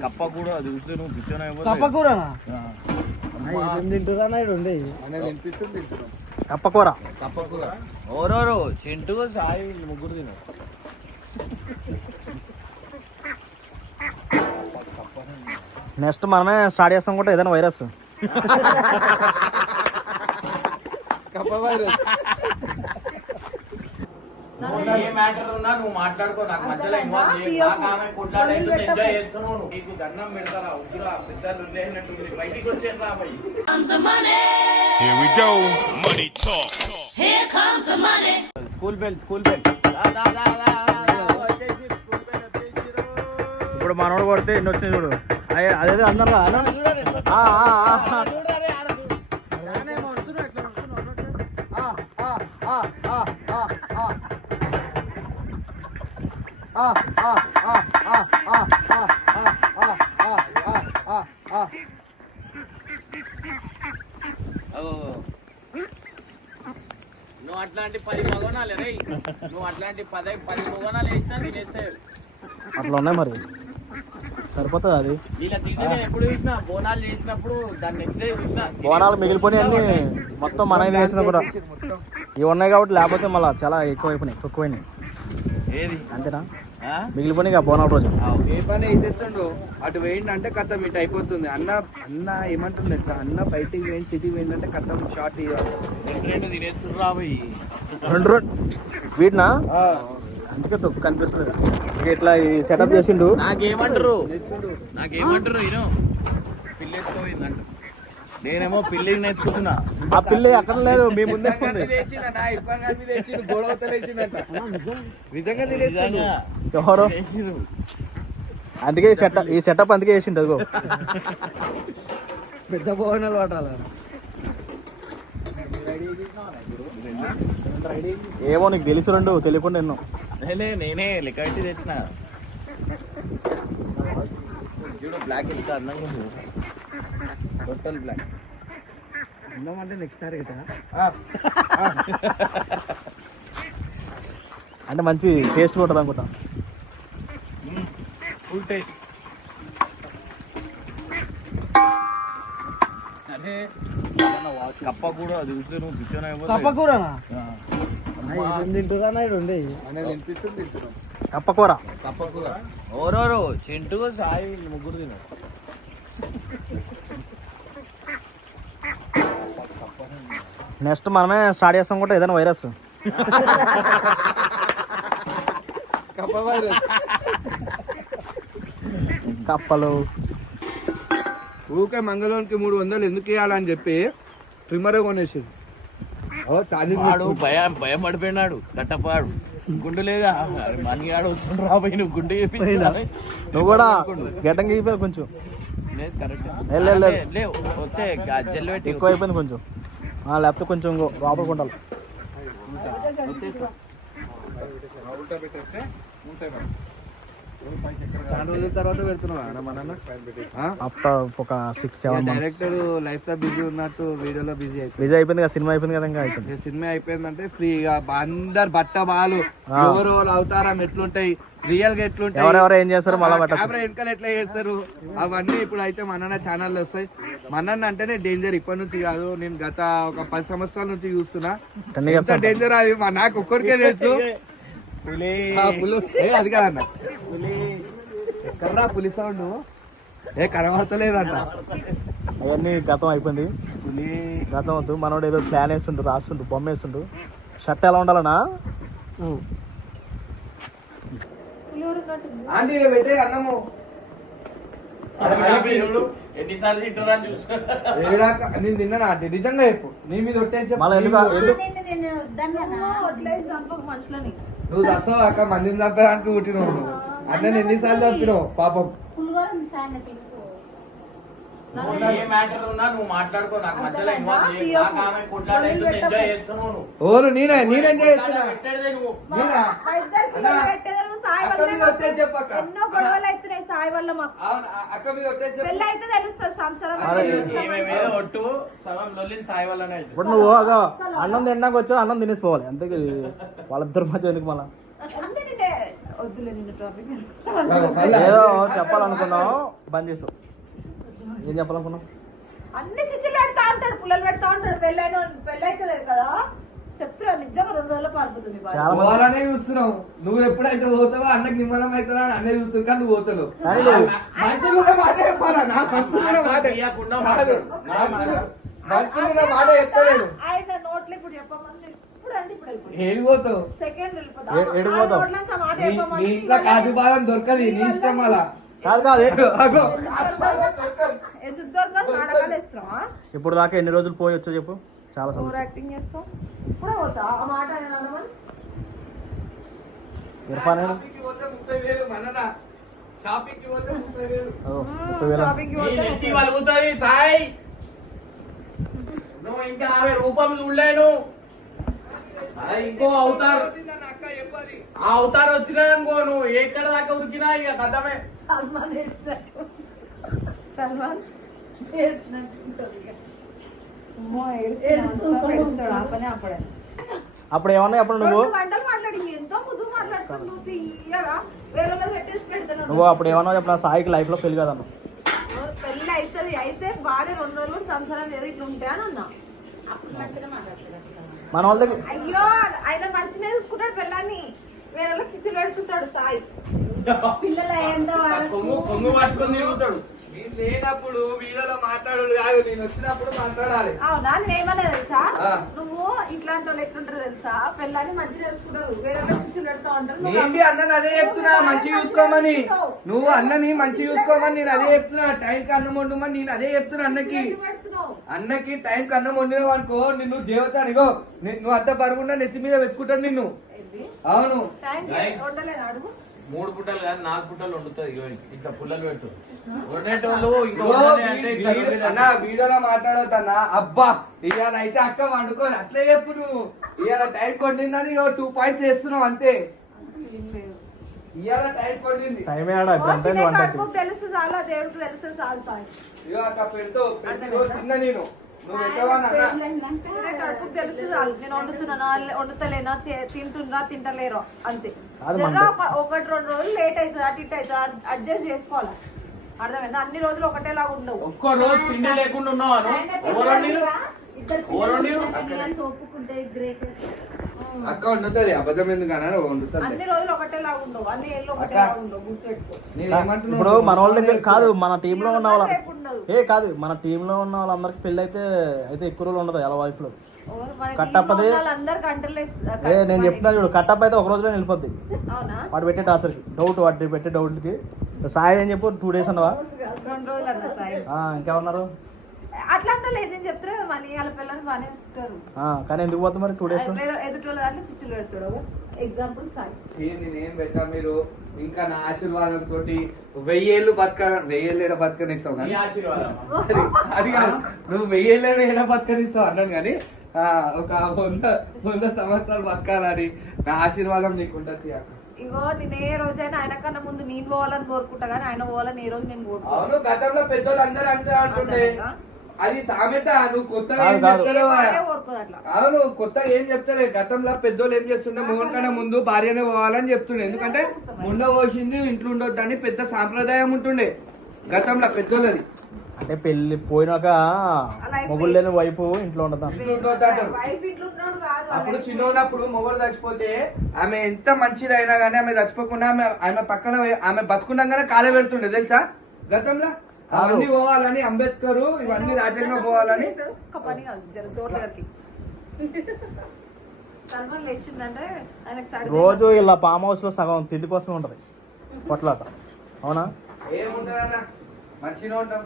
కప్ప కూడా అది చూస్తే నువ్వు పిచ్చోనా కప్పకూర కప్పకూర కప్పకూర ఓరోరు చింటూ సాయి ముగ్గురు తిన నెక్స్ట్ మనమే స్టార్ట్ చేస్తాం కూడా ఏదైనా వైరస్ కప్ప వైరస్ ఏ మ్యాటర్ ఉన్నా నువ్వు మాట్లాడుకో నాకు మధ్యలో ఇన్వాల్వ్ చేయకు ఆమె కొట్లాడేది ఎంజాయ్ చేస్తున్నావు నువ్వు నీకు దండం పెడతారా ఉగ్గురా పెద్దలు లేనట్టు బయటికి వచ్చేది రా పోయి Here we go. Money talk. Here comes the money. School bell ఇప్పుడు మనోడు కొడితే ఎన్ని వచ్చినాయి చూడు అదేదో అందరు నువ్వు అట్లాంటి 10 మగోనాలే రే నువ్వు అట్లాంటి 10 మగోనాలు వేసినా తినేస్తాడు అట్లా ఉన్నాయి మరి సరిపోతుంది అది ఇలా తిండి నేను ఎప్పుడు చూసినా బోనాలు చేసినప్పుడు దాన్ని ఎట్లే చూసినా బోనాలు మిగిలిపోయి అన్ని మొత్తం మన వేసిన కూడా ఇవి ఉన్నాయి కాబట్టి లేకపోతే మళ్ళీ చాలా ఎక్కువైపోయినాయి తక్కువైనాయి ఏది అంతేనా మిగిలిపోయినాయి బోనాల రోజు ఏ పని వేసేస్తుండ్రు అటు వేయండి అంటే కథ మీట్ అయిపోతుంది అన్న ఏమంటుంది అన్న బయటికి వేయండి సిటీ వేయండి కథ షార్ట్ రెండు తినేస్తున్నారు రాబోయి రెండు వీటినా అందుకే తప్పు కనిపిస్తుంది ఇట్లా సెటప్ చేసిండు నాకేమంటారు ఈయన పిల్లి ఎత్తుకోయిందంట నేనేమో పిల్లిని నెత్తుకుతున్నా ఆ పిల్లి అక్కడ లేదు మీ ముందే ఎవరు అందుకే ఈ సెటప్ అందుకే వేసిండు అదిగో పెద్ద భవనాలు పట్టాల ఏమో నీకు తెలుసు రెండు తెలియకుండా ఎన్నో నేనే లెక్కటి తెచ్చిన చూడు బ్లాక్ ఎంత అందంగా ఉంది టోటల్ బ్లాక్ అందం అంటే నెక్స్ట్ టార్గెట్ అంటే మంచి టేస్ట్ ఉంటుంది అనుకుంటా ఫుల్ టేస్ట్ అదే కప్ప కూడా అది చూస్తే నువ్వు పిచ్చోనా కప్పకూర కప్పకూర కప్పకూర ఓరోరు చింటూ సాయి ముగ్గురు తిన నెక్స్ట్ మనమే స్టార్ట్ చేస్తాం కూడా ఏదైనా వైరస్ కప్ప వైరస్ కప్పలు ఊకే మంగళవారికి 300 ఎందుకు ఇవ్వాలని చెప్పి ట్రిమ్మర్ కొనేసింది వాడు భయం పడిపోయినాడు గట్టపాడు గుండు లేదా మనిగాడు వస్తుండ్రు రాబోయి నువ్వు గుండు చేపించినా నువ్వు కూడా గడ్డం గీపోయి కొంచెం వస్తే జల్లు పెట్టి ఎక్కువ అయిపోయింది కొంచెం లేకపోతే కొంచెం లోపలికి ఉండాలి చాలా రోజుల తర్వాత పెడుతున్నావా మన ఆఫ్టర్ ఒక 6-7 డైరెక్టర్ లైఫ్ లో బిజీ ఉన్నట్టు వీడియోలో బిజీ అయిపోయింది కదా సినిమా అయిపోయింది కదా అయిపోయింది సినిమా అయిపోయిందంటే ఫ్రీగా అందరు బట్ట బాలు ఎవరు అవతారం ఎట్లుంటాయి రియల్ గా ఎట్లుంటాయి ఎవరెవరు ఏం చేస్తారు మళ్ళీ కెమెరా వెనకాల ఎట్లా చేస్తారు అవన్నీ ఇప్పుడు అయితే మన ఛానల్ వస్తాయి మన అంటేనే డేంజర్ ఇప్పటి నుంచి కాదు నేను గత ఒక 10 సంవత్సరాల నుంచి చూస్తున్నా డేంజర్ అది నాకు ఒక్కడికే తెలుసు అది కాదన్న ఎక్కడరా పులి సౌండ్ కనబడతలేదంట అవన్నీ గతం అయిపోయింది గతం వద్దు మనోడు ఏదో ప్లాన్ వేస్తుండు రాస్తుండు బొమ్మ వేస్తుండు షర్ట్ ఎలా ఉండాలనా పెట్టే అన్నము నేను తిన్నా నిజంగా చెప్పు నీ మీద ఒట్టేసి నువ్వు చస్తావు అక్క మందిని చంపడానికి పుట్టినావు నువ్వు అంటే ఎన్నిసార్లు చంపినావు పాపం ఏ మ్యాటర్ ఉన్నా నువ్వు మాట్లాడుకో నాకు మధ్యలో ఇన్వాల్వ్ చేయకు ఆమె కొట్లాడేది ఎంజాయ్ చేస్తున్నావు నువ్వు ఓరు నేనేం చేస్తున్నా పెట్టేదే నువ్వు ఒట్టు సగం లొల్లిని సాయి వల్లనే ఇప్పుడు నువ్వు అన్నం తిన్నాక వచ్చావు అన్నం తినేసిపోవాలి అంతే వాళ్ళిద్దరి మధ్య ఎందుకు మళ్ళా వద్దులే నిన్న టాపిక్ ఏదో చెప్పాలనుకున్నావు బంద్ చేసావు. ఏం చెప్పాలనుకున్నావు? అన్ని చిచ్చులు పెడతా ఉంటాడు, పుల్లలు పెడతా ఉంటాడు. పెళ్ళి అవుతుంది కదా చెప్తున్నా, నిజంగా 2 రోజుల్లో పారిపోతుంది. చాలా మంది పోవాలనే చూస్తున్నావు. నువ్వు ఎప్పుడైతే పోతావో అన్నకి నిమ్మలం అవుతుందా అని అన్నీ చూస్తుంది కానీ నువ్వు పోతావు. కానీ లేదు. మంచిగా ఉన్న మాట చెప్పాలా? నా మంచిగా ఉన్న మాట ఇయ్యకుండా కాదు. మంచిగా ఉన్న మాట చెప్తలేను. ఆయన నోట్లో ఇప్పుడు చెప్పమని ఇప్పుడు అంటే ఇప్పుడు వెళ్ళిపోయి వెళ్ళిపోతావు. సెకండ్ ఏడిపోతావు? నీ ఇంట్లో కాజు బాదం దొరకదు, నీ ఇష్టం అలా. కాదు కాదు అగో. ఎందుకు దొరకదు? నాటకాలు ఇస్తున్నావా? ఇప్పుడు దాకా ఎన్ని రోజులు పోయి వచ్చో చెప్పు. చాలా ఓవర్ సంవత్సరం. యాక్టింగ్ చేస్తావు. ఇప్పుడే పోతా ఆ మాట ఆయన అనమని. ఇర్ఫాన్ ఏమో? షాపింగ్కి పోతే 30,000 మననా? షాపింగ్కి పోతే 30,000. ఓ, 30,000. షాపింగ్కి నీ పోతే నెత్తి వలుగుతుంది సాయి. నువ్వు ఇంకా ఆమె రూపం చూడలేను. అది ఇంకో అవతార్. అక్క చెప్పాలి. ఆ అవతార్ వచ్చినాదనుకో నువ్వు ఎక్కడ దాకా ఉరికినా ఇక కథమే. సల్మాన్ ఏడ్చినట్టు. సల్మాన్ ఏడ్చినట్టు ఉంటుంది ఇక. అమ్మో, ఏడుస్తాడు. ఆ పని అప్పుడే అప్పుడు ఏమన్నా అప్పుడు నువ్వు 2 గంటలు మాట్లాడి ఎంతో ముద్దు మాట్లాడుతున్నావు. తీయగా వేరే వాళ్ళకి పెట్టేసి పెడతాను. నువ్వు అప్పుడు ఏమన్నా చెప్పిన సాయికి లైఫ్ లో పెళ్లి కదన్నా. పెళ్ళి అవుతుంది, అయితే భార్య 2 రోజులు సంసారం లేదు ఇట్లా ఉంటాయి అని అన్నా. మన వాళ్ళ దగ్గర అయ్యో ఆయన మంచిగా చూసుకుంటాడు పిల్లాన్ని, వేరే వాళ్ళకి చిచ్చులు పెడుతుంటాడు సాయి. పిల్లలు అయ్యేంత కొంగు పట్టుకొని తిరుగుతాడు. నేను లేనప్పుడు వీడియోలో మాట్లాడు కాదు, నేను వచ్చినప్పుడు మాట్లాడాలి. అవునా? నేనేమన్నా తెలుసా, ఆ. నువ్వు ఇట్లాంటి వాళ్ళు ఎట్లుంటారు తెలుసా, పిల్లాన్ని మంచిగా చూసుకుంటారు, వేరే వాళ్ళకి చిచ్చులు పెడతా ఉంటారు. ఏంటి అన్నని అదే చెప్తున్నా, మంచి చూసుకోమని. నువ్వు అన్నని మంచి చూసుకోమని నేను అదే చెప్తున్నా. టైంకి అన్నం వండమని నేను అదే చెప్తున్నా అన్నకి. అన్నకి టైంకి అన్నం వండినావు అనుకో నిన్ను దేవత ఇగో నువ్వు అంత బరుగుండా నెత్తి మీద పెట్టుకుంటాను నిన్ను. అవును. ఉండలేదు అడుగు. 3 పుట్టలు కాదు 4 పుట్టలు వండుతుంది. ఇంకా పుల్లలు పెట్టు వండేటోళ్ళు ఇంకా ఇగో వండాలి అంటే ఇట్లా అన్న వీడియోలో మాట్లాడవుతానా? అబ్బా ఇవాళ అయితే అక్క వండుకోని అట్లే చెప్పు. నువ్వు ఇవాళ టైం కొట్టిందని 2 పాయింట్స్ వేస్తున్నావు అంతే. ఇవాళ టైం కొట్టింది. టైమే ఆడ ఇప్పుడు ఎంత అయింది? 1:30. తెలుసు చాలా, దేవుడికి తెలుసు చాలు సాయి. ఇగో అక్క పెడుతూ తిన్నా నేను. నువ్వు పెట్టవా నాన్న? కడుపుకు తెలుసు చాలు. నేను వండుతున్నానా వండుతలేనా, తింటున్నా తింటలేరో అంతే. కాదు జర మంది. 1-2 రోజులు లేట్ అవుతుంది, అటు ఇటు అవుతుంది, అడ్జస్ట్ చేసుకోవాలి. అర్థమైందా? అన్ని రోజులు ఒకటేలాగా ఉండవు. ఒక్కో రోజు తిండి లేకుండా ఉన్నావు ఎవరండి అక్క వండుతుంది, అబద్ధం ఎందుకన్నా వండుతుంది. అన్ని రోజులు ఒకటేలాగా ఉండవు, అన్ని ఏళ్ళు ఒకటేలాగా ఉండవు, గుర్తుపెట్టుకో. ఇప్పుడు మన వాళ్ళ దగ్గర కాదు, మన టీమ్ లో ఉన్న వాళ్ళ రేపు ఉండదు. కాదు మన టీమ్ లో ఉన్న వాళ్ళందరికి పెళ్లి అయితే ఎక్కువ రోజులు ఉండదు ఎలా వైఫ్ లో. మన కట్టప్పదే అందరికి అంటలే. నేను చెప్తున్నా చూడు, కట్టప్ప అయితే ఒక రోజులో వెళ్ళిపోద్ది. అవునా? వాడు పెట్టే టార్చర్కి వాటి పెట్టే డౌట్కి. సాయి అని చెప్పు 2 days అన్నవా? 2 రోజులు అన్న సాయి. ఇంకేమన్నారు? అట్లా అంటే లేదని చెప్తారు, మనీ వాళ్ళ పిల్లల్ని బాగానే ఇస్తారు. కానీ ఎందుకు పోతుంది మరి 2 days? ఎదుటి వాళ్ళ దాంట్లో చిచ్చులు పెడతాడు. ఎగ్జాంపుల్ సాయి. నేనేం పెట్టా మీరు ఇంకా నా ఆశీర్వాదం తోటి 1000 ఏళ్ళు బతకనిస్తావు నీ కానీ ఆశీర్వాదం అది కాదు, నువ్వు 1000 ఏళ్ళు బతకనిస్తావు అన్నాను కానీ ఒక 100 సంవత్సరాలు బతకాలని నా ఆశీర్వాదం నీకుంటది అక్క. ఇగో నేను ఏ రోజైనా ఆయన కన్నా ముందు నేను పోవాలని కోరుకుంటా కానీ ఆయన పోవాలని ఏ రోజు నేను కోరుకుంటా. అవును, గతంలో పెద్దోళ్ళు అందరూ అంతే అంటుండే. అది సామెత, నువ్వు కొత్తగా ఏం కాదు. చెప్తలేవు. కోరుకోదు అట్లా. అవును, కొత్తగా ఏం చెప్తలే. గతంలో పెద్దోళ్ళు ఏం చేస్తుండే, మొగన్ కన్నా ముందు భార్యనే పోవాలని చెప్తుండే. ఎందుకంటే ముండ పోసింది ఇంట్లో ఉండొద్దని పెద్ద సాంప్రదాయం ఉంటుండే గతంలో పెద్దోళ్ళది. అంటే పెళ్లి పోయినాక మొగుడు లేని వైపు ఇంట్లో ఉండదు. వైఫ్ ఇంట్లో ఉన్నాడు కాదు. అప్పుడు చిన్న ఉన్నప్పుడు మొగలు చచ్చిపోతే ఆమె ఎంత మంచిది అయినా కానీ ఆమె చచ్చిపోకుండా ఆమె పక్కన ఆమె బతుకున్నాగానే కాలే పెడుతుండే తెలుసా గతంలో. అవన్నీ పోవాలని అంబేద్కర్ ఇవన్నీ రాజ్యాంగం పోవాలని. ఒక్క పని కాదు, తోటగారికి సల్మాన్ లేచిందంటే ఆయనకు రోజు ఇలా ఫామ్ హౌస్ లో సగం తిండి కోసమే ఉంటది కొట్లాట. అవునా? ఏముంటదన్నా, మంచిగా ఉంటాం.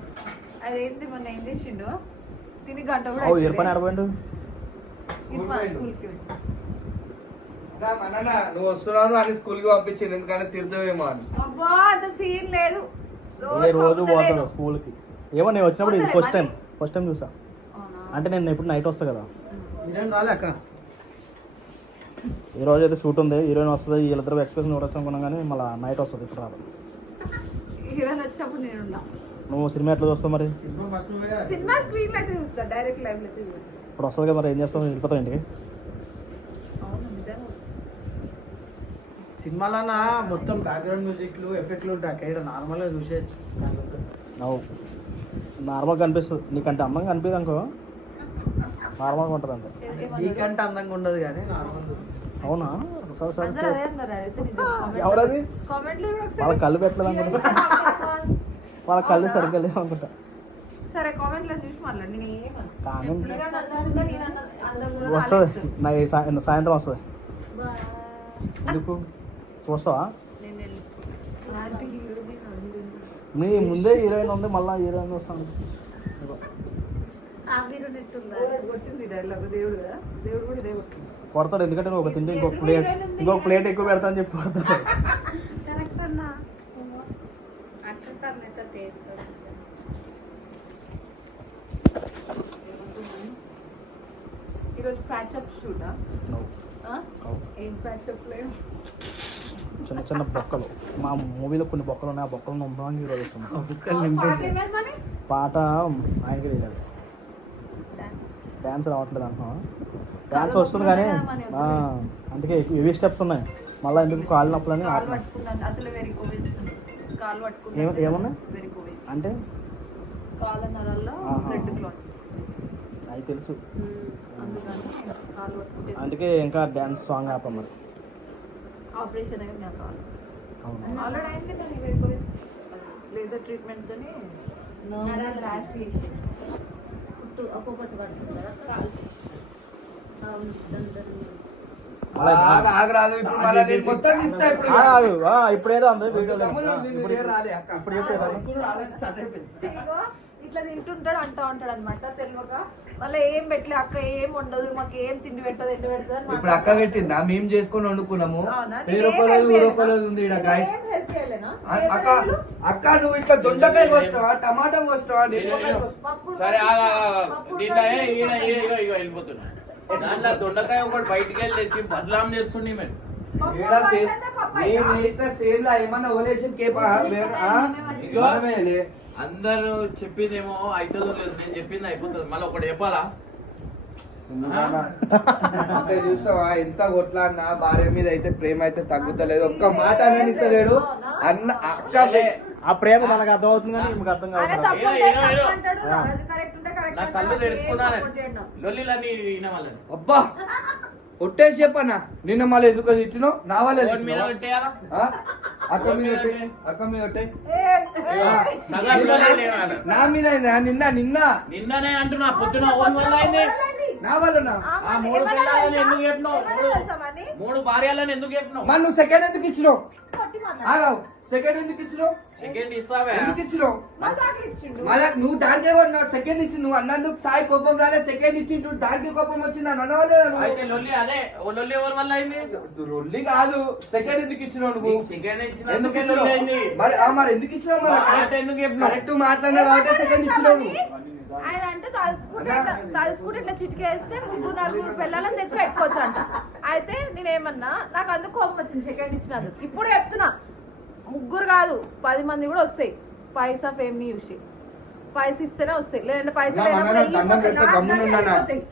అదేంటి మొన్న ఏం చేసిండు, తిని గంట కూడా ఇర్ఫాన్ ఆడపోయిండు. స్కూల్కి నువ్వు వస్తున్నావు అని స్కూల్ కి పంపించింది ఎందుకంటే తిరుతావేమో అని. అబ్బా అంత సీన్ లేదు. రోజు పోతాడు స్కూల్ కి. ఏమో నేను వచ్చినప్పుడు ఇది ఫస్ట్ టైం చూసా. అంటే నేను ఎప్పుడు నైట్ వస్తా కదా. ఈ రోజు అయితే షూట్ ఉంది, హీరోయిన్ వస్తుంది, వీళ్ళిద్దరు ఎక్స్ప్రెషన్ చూడొచ్చు అనుకున్నాం కానీ మళ్ళీ నైట్ వస్తుంది, ఇప్పుడు రాదు. హీరోయిన్ వచ్చినప్పుడు నేను నువ్వు సినిమా ఎట్లా చూస్తావు మరి? సినిమా స్క్రీన్ లో అయితే చూస్తా, డైరెక్ట్ లైవ్ లో చూస్తా. ఇప్పుడు వస్తుంది కదా మరి ఏం చేస్తావు? వెళ్ళిపోతావు ఇంటికి? సినిమాలన్నా మొత్తం బ్యాక్గ్రౌండ్ మ్యూజిక్లు ఎఫెక్ట్లు ఉంటాయి ఇక్కడ నార్మల్గా చూసేయచ్చు. నవ్వు నార్మల్గా కనిపిస్తుంది, నీకంటే అందంగా కనిపిస్తుంది అనుకో, నార్మల్గా ఉంటుంది అంతే. నీకంటే అందంగా ఉండదు కానీ నార్మల్. అవునా? ఒకసారి సార్ అందరూ అదే అన్నారు, అదైతే నిజం. ఎవరది? కామెంట్లో కూడా ఒకసారి వాళ్ళ కళ్ళు పెట్టలేదు అనుకుంటా, వాళ్ళ కళ్ళు సరిగ్గా లేవు అనుకుంటా. సరే కామెంట్లో చూసి మాట్లాడి నేను ఏమన్నా కామెంట్ నీకన్నా అందం ఉందా, నేను అందం కూడా వస్తుంది, నా సాయంత్రం వస్తుంది. ఎందుకు చూస్తావా? నేను అలాంటి హీరో నీ ముందే హీరోయిన్ ఉంది, మళ్ళీ హీరోయిన్ వస్తాను. ఆ హీరో నెట్ ఉందా కొట్టింది డైలాగ్. దేవుడు కదా, దేవుడు కూడా ఇదే కొట్టింది. కొడతాడు, ఎందుకంటే నువ్వు ఒక తింటే ఇంకొక ప్లేట్ ఎక్కువ పెడతా అని చెప్పి కొడతాడు. కరెక్ట్ అన్నా అంటుంటారు నెట్ టేస్ట్. ఈరోజు ప్యాచప్ షూటా? ఏం ప్యాచప్ లేదు. చిన్న చిన్న బొక్కలు, మా మూవీలో కొన్ని బొక్కలు ఉన్నాయి, ఆ బొక్కలు నమ్మడానికి ఈరోజు వస్తున్నాం. పాట ఏమేది మరి? పాట ఆయనకి తెలియదు, డ్యాన్స్ రావట్లేదు అంటున్నా. డ్యాన్స్ వస్తుంది కానీ అందుకే హెవీ స్టెప్స్ ఉన్నాయి, మళ్ళీ ఎందుకు కాళ్ళు నొప్పులని కాలు ఆడుతున్నాను. పట్టుకున్నాను అసలు వెరికోవేజ్, కాలు పట్టుకున్నాను. ఏమన్నా వెరికోవేజ్ అంటే కాళ్ళ నరాల్లో బ్లడ్ క్లాట్స్ అది తెలుసు, అందుకని కాలు పట్టుకుంటే అందుకే ఇంకా డ్యాన్స్ సాంగ్ ఆపం మరి. ఆపరేషన్ అయింది నాకు కాలు. అవును, ఆల్రెడీ అయింది కానీ వెరికోవేజ్ లేజర్ ట్రీట్మెంట్తో నరాలు ర్యాష్ చేసి పుట్టు ఒక్కొక్కటి పడుతుంది కదా కాలు చేసి ఆగరాదు ఇప్పుడు మళ్ళీ నేను మొత్తం ఇస్తా ఇప్పుడు. ఇప్పుడేదో అంది వీడియోలో ఇప్పుడు ఏం రాలే అక్క. ఇప్పుడు చెప్పేదా? ఇదిగో ఇట్లా తింటుంటాడు అంటా ఉంటాడు అనమాట తెలియక. మళ్ళీ ఏం పెట్టలే అక్క, ఏం ఉండదు మాకు, ఏం తిండి పెట్టదు, ఎండు పెడతారు అని ఇప్పుడు అక్క పెట్టిందా, మేము చేసుకొని వండుకున్నాము. అవునా? వేరొకరోజు ఉంది ఈడ గాయస్. ఏం help చేయలేనా? అక్క అక్క నువ్వు ఇట్లా దొండకాయ కోస్తావా, టమాటా కోస్తావా, పప్పు సరే దీంట్లో ఇగో వెళ్ళిపోతున్నా. దాంట్లో దొండకాయ ఒకటి బయటికి వెళ్ళి తెచ్చి బదలాం చేస్తుండే మేము. ఏడా సేమ్ నేను వేసిన సేమ్ లా ఏమన్నా ఓలేషన్ కేపా ఇగో అందరూ చెప్పిందేమో అవుతుందో లేదు, నేను చెప్పింది అయిపోతుంది, మళ్ళీ ఒకటి చెప్పాలా? అక్కడ చూస్తావా ఎంత కొట్లాడినా భార్య మీద అయితే ప్రేమ అయితే తగ్గుతలేదు, ఒక్క మాట అనేసలేడు అన్న. అక్క ఆ ప్రేమ మనకు అర్థం అవుతుంది కానీ మీకు అర్థం ఆయన కాదు. తప్పు ఉంటే తప్పు అంటాడు, అది correct ఉంటే correct నా అంటాడు. కళ్ళు తెరుచుకున్నాను, ఏం support చేయను. లొల్లిలన్నీ విన వాళ్ళని అబ్బా ఒట్టేసి చెప్పన్నా, నిన్న మళ్ళీ ఎందుకు తిట్టినావు, నా వల్ల ఫోన్ మీద పెట్టేయాలా? అక్క మీద ఒట్టే, అక్క మీద ఒట్టే, సగంలోనే లేవాడు. నా మీద అయిందా? నిన్న నిన్న నిన్ననే అంటున్నా, పొద్దున ఓన్ వల్ల అయింది. నా వల్లనా? ఆ మూడు పిల్లలని ఎందుకు చెప్పినావు? మూడు భార్యలను ఎందుకు చెప్పినావు? మరి నువ్వు సెకండ్ ఎందుకు ఇచ్చినావు? కొట్టి మాట్లాడు. ఆగావు, సెకండ్ ఎందుకు ఇచ్చినావు? సెకండ్ ఇస్తావే? ఎందుకు ఇచ్చినావు? మా దాకా ఇచ్చిండు. మళ్ళా నువ్వు దానికే కొన్నావు, సెకండ్ ఇచ్చి నువ్వు అన్నందుకు సాయి కోపం రాలే, సెకండ్ ఇచ్చిండు దానికి కోపం వచ్చింది నన్ను అనవలే. అయితే లొల్లి అదే, ఓ లొల్లి ఎవరి వల్ల అయింది? రొల్లి కాదు, సెకండ్ ఎందుకు ఇచ్చినావు నువ్వు? సెకండ్ ఎందుకు ఇచ్చినందుకే ఇచ్చినావు? లొల్లి అయింది. మరి ఎందుకు ఇచ్చినావు? కరెక్ట్ ఎందుకు చెప్పినావు? కరెక్ట్ మాట్లాడినా కాబట్టి సెకండ్ ఇచ్చినావు నువ్వు. ఆయన అంటే తలుచుకుంటే ఇట్లా చిటికేస్తే 3-4 పిల్లలను తెచ్చి పెట్టుకోవచ్చు అంట. అయితే నేనేమన్నా నాకు అందుకు కోపం వచ్చింది సెకండ్ ఇచ్చినందుకు. ఇప్పుడు చెప్తున్నా, 3 కాదు 10 మంది కూడా వస్తాయి పైసా ఫేమ్ చూసి. పైసా ఇస్తేనే వస్తాయి, లేదంటే పైసా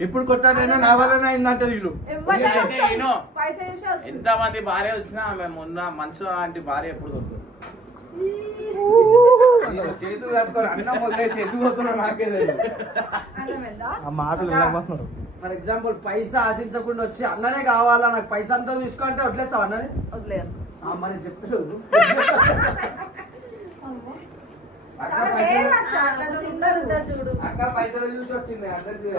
ఇప్పుడు కొట్టాడైనా నా వల్లనే అయిందంటే వీళ్ళు పైసా చూసి వస్తాయి. ఎంత మంది భార్య వచ్చినా మేము ఉన్న మనసు లాంటి భార్య ఎప్పుడు దొరుకుతుంది. చేతులు కట్టుకొని అన్నం వదిలేసి ఎందుకు పోతున్నావు నాకే తెలియదు. అర్థమైందా? ఆ మాటలు వినమంటున్నారు. ఫర్ ఎగ్జాంపుల్ పైసా ఆశించకుండా వచ్చి అన్ననే కావాలా నాకు పైసా అంతా తీసుకోంటే వదిలేస్తావు అన్నని. వదిలేను. మరి చెప్తలేదు. అక్క చాలా పైసలు లేదు అట్లా, అట్లా సుందరు ఉందా చూడు. అక్క పైసలు చూసి వచ్చింది అందరికి.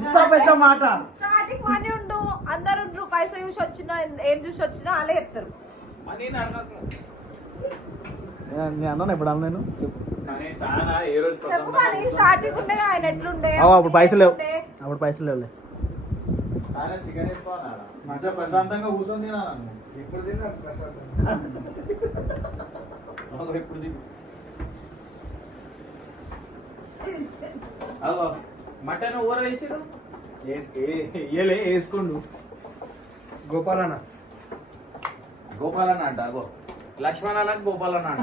ఇంత పెద్ద మాట. స్టార్టింగ్ మనీ ఉండు, అందరు ఉండ్రు, పైసా చూసి వచ్చినా ఏం చూసి వచ్చినా అలా చెప్తారు. మనీ అడగకు. నేను అన్నాను ఇప్పుడు అన్న నేను చెప్పు. చెప్పు కానీ స్టార్టింగ్ ఉండే ఆయన ఎట్లుండే, అప్పుడు పైసలు లేవు, ఎట్లుండే? అప్పుడు పైసలు లేవులే. చికెన్ మంచిగా ప్రశాంతంగా కూర్చొని తినాను. ఇప్పుడు తిన్నాను ప్రశాంతంగా. ఇప్పుడు అగో మటన్ ఊర వేసిరు వేసుకోండు. గోపాలన్న గోపాలన్న అంట, అగో లక్ష్మణ్ అన్న గోపాలన్న అంట.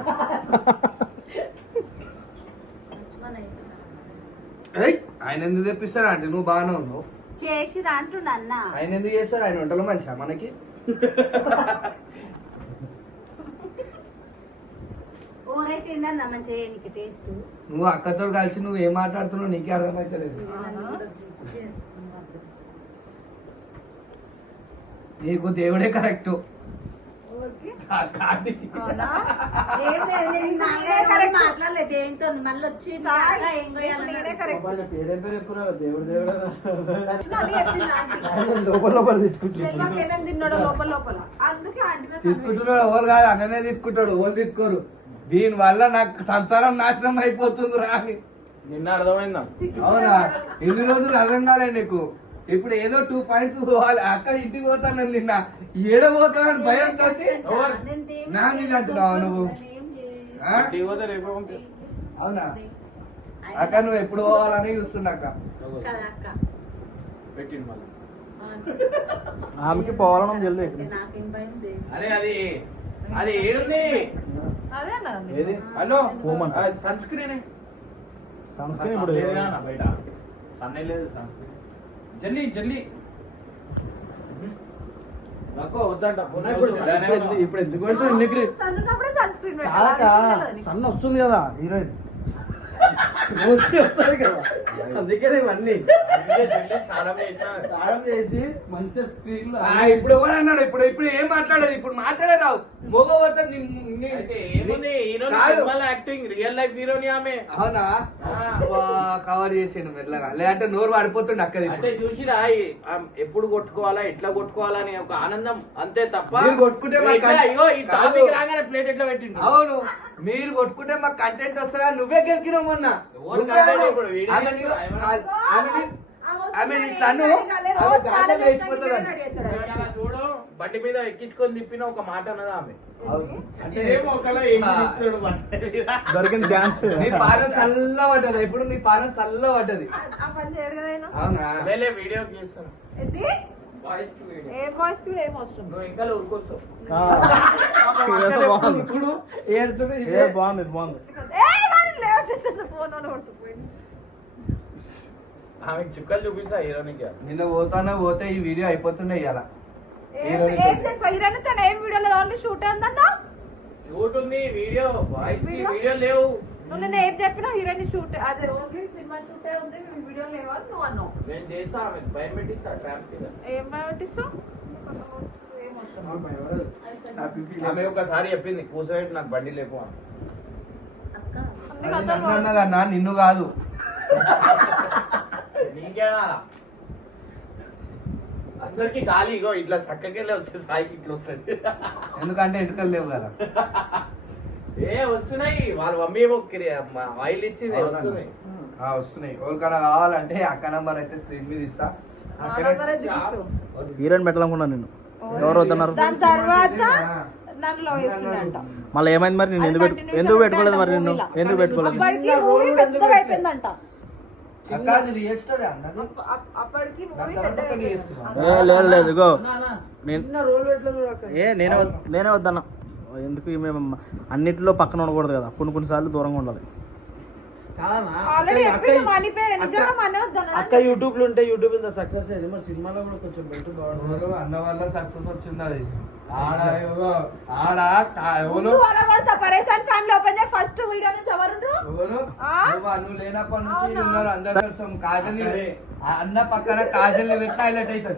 ఆయన ఎందుకు తెప్పిస్తాడు అంటే నువ్వు బాగానే ఉన్నావు. చేసి అంటున్నా అన్న. ఆయన ఎందుకు చేస్తాడు? ఆయన వంటలు మంచిగా మనకి అయితే ఏందన్నా మంచిగా నీకు టేస్ట్ నువ్వు అక్కతో కలిసి నువ్వు ఏం మాట్లాడుతున్నావు నీకే అర్థమవుతలేదు నీకు దేవుడే కరెక్ట్ మాట్లాడలేదు దేంతో మళ్ళీ వచ్చి ఏం పేరే పేరు చెప్పుకున్నావు దేవుడు దేవుడు లోపల లోపల తిట్టుకుంటున్నాను ఏమేమి తిన్నాడో లోపల లోపల అందుకే ఆంటీ తీసుకుంటున్నాడు ఎవరు కాదు అన్ననే తీసుకుంటాడు ఎవరు తీసుకోరు దీని వల్ల నాకు సంసారం నాశనం అయిపోతుంది రా అని నిన్న అర్థమైందా అవునా ఎన్ని రోజులు అర్థం కాలే నీకు ఇప్పుడు ఏదో 2 పాయింట్స్ పోవాలి అక్క ఇంటికి పోతాను నిన్న ఏడ పోతానని భయంతో నా మీద అంటున్నావు నువ్వు ఆ? అవునా అక్క నువ్వు ఎప్పుడు పోవాలని చూస్తున్నాక పెట్టిండు మళ్ళీ ఆమెకి పోవాలని జల్దీ నాకేం భయం లేదు. అరే అది ఏడుంది అదే అన్న ఏది హలో పోమన్. సన్ స్క్రీన్ సంస్కృతి ఇప్పుడు బయట సన్నే లేదు సంస్కృతి జల్లి జల్లి నాకు వద్దంట ఇప్పుడు ఎందుకు పెడతావు ఇన్నికి సన్నున్నప్పుడే సన్ స్క్రీన్ కాదక సన్ వస్తుంది కదా హీరోయిన్ వస్తుంది కదా అందుకే ఇవన్నీ అందుకే జల్లి స్నానం చేసిన సారం చేసి మంచి స్క్రీన్ లో ఇప్పుడు ఎవరు అన్నాడు ఇప్పుడు ఇప్పుడు ఏం మాట్లాడేది ఇప్పుడు మాట్లాడే రావు మగవద్ద అయితే ఏముంది హీరోని కాదు. సినిమాలో యాక్టింగ్ రియల్ లైఫ్ హీరోని ఆమె అవునా కవర్ చేసాను మెల్లగా లేదంటే నోరు పడిపోతుండే అక్కది అంటే చూసిరా ఎప్పుడు కొట్టుకోవాలా ఎట్లా కొట్టుకోవాలా అని ఒక ఆనందం అంతే తప్ప మీరు కొట్టుకుంటే మాకు ఇట్లా, ఇగో ఈ కాదు. టాపిక్ రాగానే ప్లేట్ ఎట్లా పెట్టిండు అవును మీరు కొట్టుకుంటే మాకు కంటెంట్ వస్తుందా నువ్వే గెలికినావు మొన్న ఎవరు content ఇప్పుడు? వీడియో ఆమె చేస్తున్నా, ఏమన్నా? ఆమె తను ఆమె గాలి వేసిపోతుంది అలా చూడు బండి మీద ఎక్కించుకొని తిప్పిన ఒక మాట అన్నది ఆమె దొరికిన ఛాన్స్ నీ పాలన చల్ల పడ్డది ఇప్పుడు నీ పాలన చల్ల పడ్డది ఆ పని చేయడు కదా ఆయన. అవునా వేలే వీడియో గీస్తాను ఏంటి? వాయిస్ కి వీడియో ఏ వాయిస్ కూడా ఏం అవసరం నువ్వు ఇంకా ఊరుకోవచ్చు బాగుంది ఇప్పుడు ఏడుస్తుంటే ఏ బాగుంది ఇది బాగుంది ఫోన్ కొడుతుపోయింది. ఆమె చుక్కలు చూపిస్తా హీరోనికి నిన్న పోతానే పోతే ఈ వీడియో అయిపోతుండే ఇవాళ ఏం చేస్తావు హీరోయిన్ తను ఏం వీడియోలో ఓన్లీ షూట్ ఉందన్నా షూట్ ఉంది వీడియో వాయిస్ కి వీడియో లేవు నువ్వు నేను ఏం చెప్పినా హీరోయిన్ షూట్ అదే ఓన్లీ సినిమా షూటే ఉంది వీడియో లేవా నువ్వు అన్నావు నేను చేస్తా ఆమె భయం పెట్టిస్తా ట్రాప్ మీద ఏం పట్టిస్తావు ఏం అవసరం ఆమె ఒకసారి చెప్పింది కూర్చోబెట్టి నాకు బండి లేపు అని. అక్క అది నన్ను అన్నదన్నా నిన్ను కాదు నీకేనా అందరికి గాలి ఇగో ఇట్లా చక్కకెళ్ళి వస్తుంది సాయికి ఇట్లా వస్తుంది ఎందుకంటే ఎంటుకలు లేవు కదా ఏ వస్తున్నాయి వాళ్ళ మమ్మీ ఆయిల్ ఇచ్చింది వస్తున్నాయి వస్తున్నాయి ఎవరికైనా కావాలంటే అక్క నంబర్ అయితే స్క్రీన్ మీద ఇస్తా హీరోయిన్ పెట్టాలనుకున్నాను నేను ఎవరు వద్దన్నారు దాని తర్వాత నన్ను లవ్ చేసిందంట మళ్ళీ ఏమైంది మరి నేను ఎందుకు పెట్టుకోలేదు మరి నిన్ను ఎందుకు పెట్టుకోలేదు అప్పటికి మూవీ పెద్దగా అయిపోయిందంట అక్క అది రియల్ స్టోరీ అన్నది అప్పటికి దాని మూవీ తర్వాత పెద్దగా పెళ్లి అయిపోయింది. చేసుకున్నాం లేదు లేదు ఇగో నేను చిన్న రోల్ ఎట్లా చూడక నేనే వద్దన్నా ఎందుకు మేము అన్నిటిలో పక్కన ఉండకూడదు కదా కొన్నిసార్లు దూరంగా ఉండాలి కాదన్నా ఆల్రెడీ చెప్పిండు మనీ పేరు నిజంగా మనీ వద్దన్నాడు. అక్క యూట్యూబ్ లో ఉంటే యూట్యూబ్ ఇంత సక్సెస్ అయింది మరి సినిమాలో కూడా కొంచెం బెటర్ బాగుంటుంది ఎవరు అన్న వల్ల సక్సెస్ వచ్చింది అది ఆడ ఎవరో ఆడ ఎవరు ముందు వాళ్ళ కూడా పరేషాన్ ఫ్యామిలీ ఓపెన్ చేసి ఫస్ట్ వీడియో నుంచి ఎవరుండ్రు ఎవరు ఆ? నువ్వు లేనప్పటి నుంచి అవునా? ఉన్నారు అందరు కోసం కాజల్ అన్న పక్కన కాజల్ పెట్టిన హైలైట్ అవుతుంది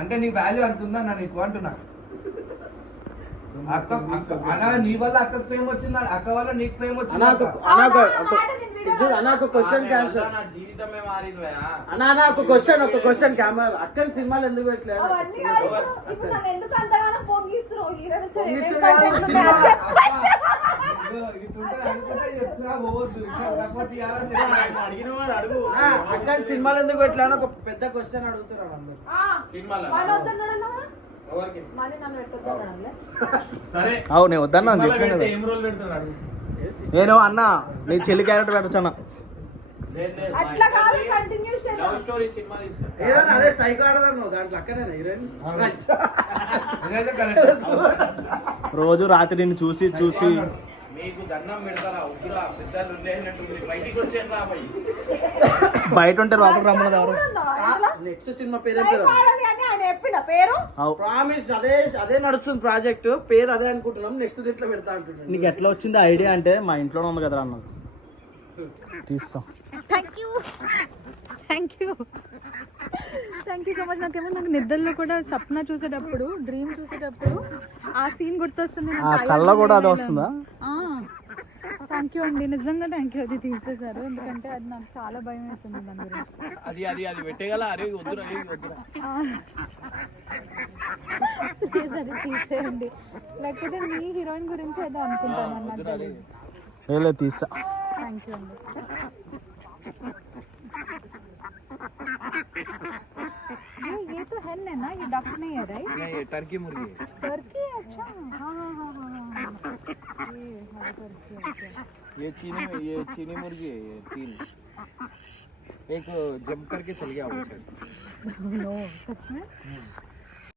అంటే నీ వాల్యూ అంత ఉందా నీకు అంటున్నా అక్క అన్న నీ వల్ల అక్కకు ఫేమ్ వచ్చిందా అక్క వల్ల నీకు ఫేమ్ వచ్చింది అన్న ఒక క్వశ్చన్ ఆన్సర్ నా జీవితమే మారింది భయ్యా. అన్న ఒక క్వశ్చన్ కెమెరా అక్కని సినిమాలు ఎందుకు పెట్టలేదు అవన్నీ కాదు. ఇప్పుడు నన్ను ఎందుకు అంతగానో పొంగిస్తున్నావు హీరోయిన్ తో ఏమేం పొంగించడం content కాదు, ఉన్నాయో సినిమా. చెప్పు. అక్కని సినిమాలు ఎందుకు పెట్టలేదు ఒక పెద్ద క్వశ్చన్ అడుగుతున్నారు అందరు ఆ, సినిమాలో మనీ వద్దన్నాడన్నావా? ఎవరికి మనీ నన్ను పెట్టొద్దన్నాడులే. సరే అవు నేను వద్దన్నా అని సినిమాలో చెప్పాను పెడితే కదా ఏం రోల్ పెడుతున్నాడు నేను అన్న నీ చెల్లి క్యారెక్టర్ పెట్టచ్చు అన్న లేదు, లేదు, మా అట్లా కాదు ఇద్దరిది కంటిన్యూషన్ లవ్ స్టోరీ సినిమా తీస్తాను ఏదన్నా అదే సైకో ఆడదాం నువ్వు దాంట్లో అక్కనేనా హీరోయిన్ రోజు రాత్రి నిన్ను చూసి మీకు దండం పెడతారా ఉగ్గురా పెద్దలు లేనట్టుంది బయటికి వచ్చేది రా పోయి బయట ఉంటే లోపల రమ్మన్నది ఎవరు? నెక్స్ట్ సినిమా పేరు ఏం పేరు? వాడని అని ఆయన చెప్పిండా పేరు? అవు. ప్రామిస్ అదే నడుస్తుంది ప్రాజెక్ట్ పేరు అదే అనుకుంటున్నాం నెక్స్ట్ దీంట్లో పెడతా అంటున్నాను. నీకు ఎట్లా వచ్చింది ఐడియా అంటే మా ఇంట్లోనే ఉంది కదా అన్నది తీస్తాం. Thank you so much. నాకేమో నాకు నిద్రలో కూడా సప్న చూసేటప్పుడు డ్రీమ్ చూసేటప్పుడు ఆ సీన్ గుర్తొస్తుంది. ఆ కళ్ళ కూడా అది వస్తుందా? థ్యాంక్ యూ అండి, నిజంగా థ్యాంక్ యూ. అది తీసేశారు ఎందుకంటే అది నాకు చాలా భయం వేస్తుంది దాని గురించి. అది పెట్టేగల అరే వద్దురా సరే తీసేయండి, లేకపోతే మీ హీరోయిన్ గురించి ఏదో అనుకుంటాను అన్నట్టు. లేదు తీస్తా. థ్యాంక్ యూ అండి. ये तो है ना, ये डक नहीं है राइट? नहीं टर्की मुर्गी टर्की? अच्छा हाँ हाँ हाँ हाँ ये हरा टर्की. अच्छा ये चीनी मुर्गी है ये 3 एक जंप करके चल गया वो नो सच में